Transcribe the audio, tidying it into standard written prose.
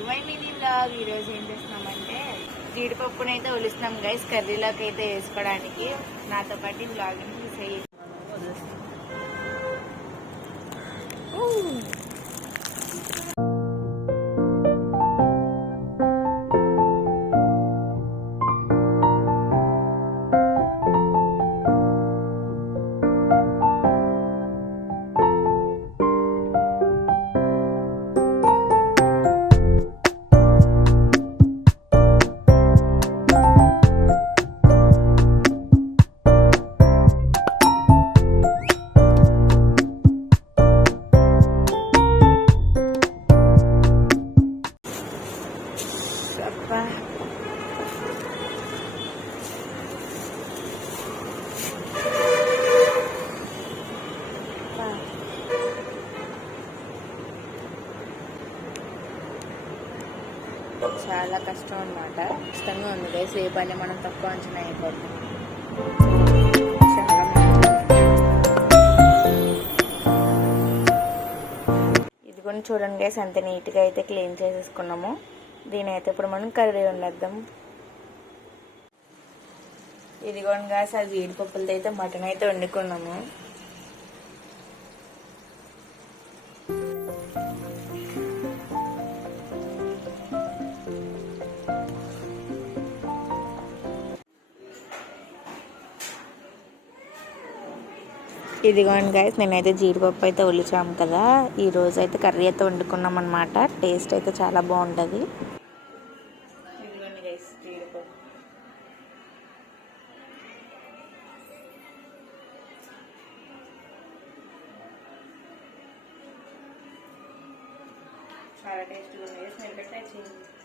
To my mini vlog. ఈరోజు ఏం చేస్తున్నామంటే జీడిపప్పునైతే ఒలుస్తున్నాం గైస్, కర్రీలోకి అయితే వేసుకోవడానికి. నాతో పాటు ఈ వ్లాగ్ని చూసేయి. చాలా కష్టం అన్నమాట. కష్టంగా ఉంది గైస్. ఏ పని మనం తక్కువ అంచనా అయిపోతుంది. ఇది కూడా చూడండి గైస్, అంత నీట్గా అయితే క్లీన్ చేసేసుకున్నాము. దీని అయితే ఇప్పుడు మనం కర్రీ వండేద్దాం. ఇదిగోండి గైస్, ఆ జీడిపప్పులతో అయితే మటన్ అయితే వండుకున్నాము. ఇదిగోండి గైస్, నేనైతే జీడిపప్పు అయితే ఒలిచాము కదా, ఈ రోజు అయితే కర్రీ అయితే వండుకున్నాం అనమాట. టేస్ట్ అయితే చాలా బాగుంటుంది. ఇదిగోండి గైస్ జీడిపప్పు. చాలా టేస్ట్గా ఉంది. స్మెల్ ట్రై చేయండి.